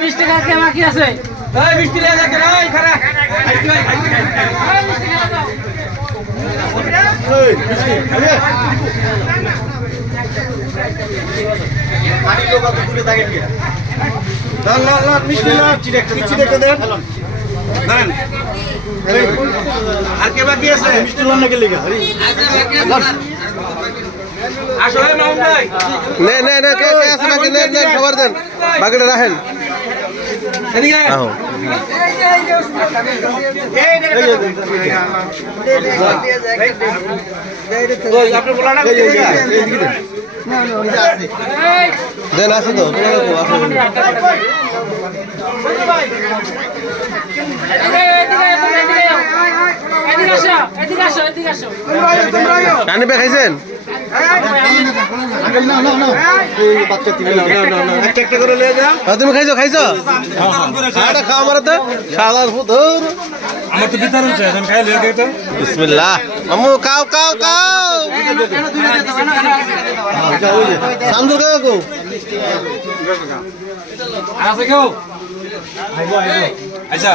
মিষ্টি খাকে বাকি আছে মিষ্টি আর কে বাকি আছে মিষ্টি লন নাকি লিখা আসলে মাউন্ট ভাই নে কে আছে নাকি নেন খবর দেন বাকিটা রাখেন এদিকে আও ওই আপনি বলাটা দেন আছে তো কানি খাইছেন তুমি খাইছো খাও আমার তো সাদা আমার তো বিতার হচ্ছে এখন খাই লিয়ে তো বিসমিল্লাহ মামু কাও সান্দুর কাও আছে কেউ আচ্ছা